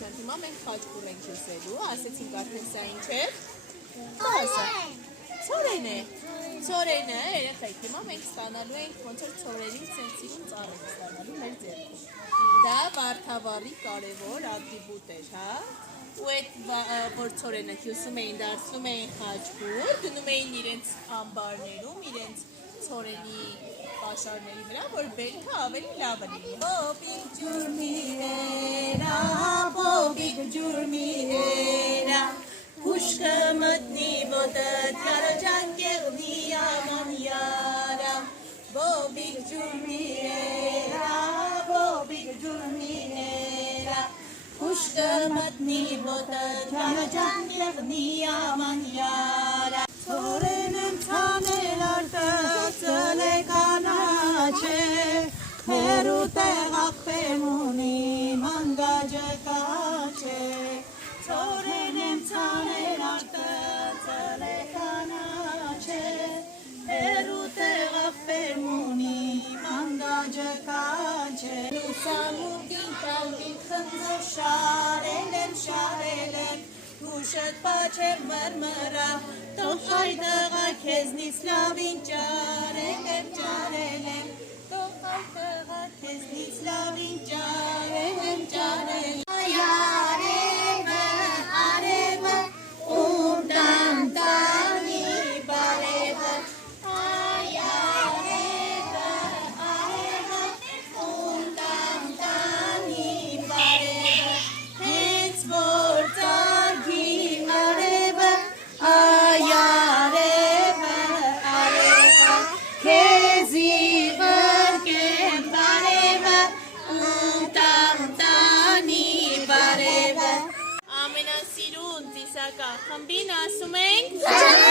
ջան, հիմա մենք խաչքուր ենք լսելու, ասեցինք արդեն սա ինչ է։ Ցորեն է։ Ցորենը, երեխեք, հիմա մենք ստանալու ենք ոնց որ ցորենի սենսիվուն ծառ ենք ստանալու մեր ձեռքում։ Դա վարդավառի կարևոր ատրիբուտ էր, հա։ Ու այդ որ ցորենը հյուսում էին, դարձնում էին խաչքուր, դնում էին իրենց ամբարներում, իրենց ցորենի պաշարների վրա, որ բերքը ավելի լավը լինի։ Բոբիկ ջուրմի հերա, բոբիկ ջուրմի հերա, Pushka matni bota tyara jankegni aman yara Bobik jurmi era Bobik jurmi era Pushka matni bota tyara jankegni aman yara Sorenem tanelarda tsale kanache Herute gakpemuni mangaja kache Sorenem taner artă țăle canace Erute gaffermuni mangaje kace Nusamugin talgin khânză șarelem Ușăt pace mărmăra Tohai dăga kezni slavin carelem Tohai dăga kezni slavin carelem Ամենասիրուն ծիսակա խմբին ասում ենք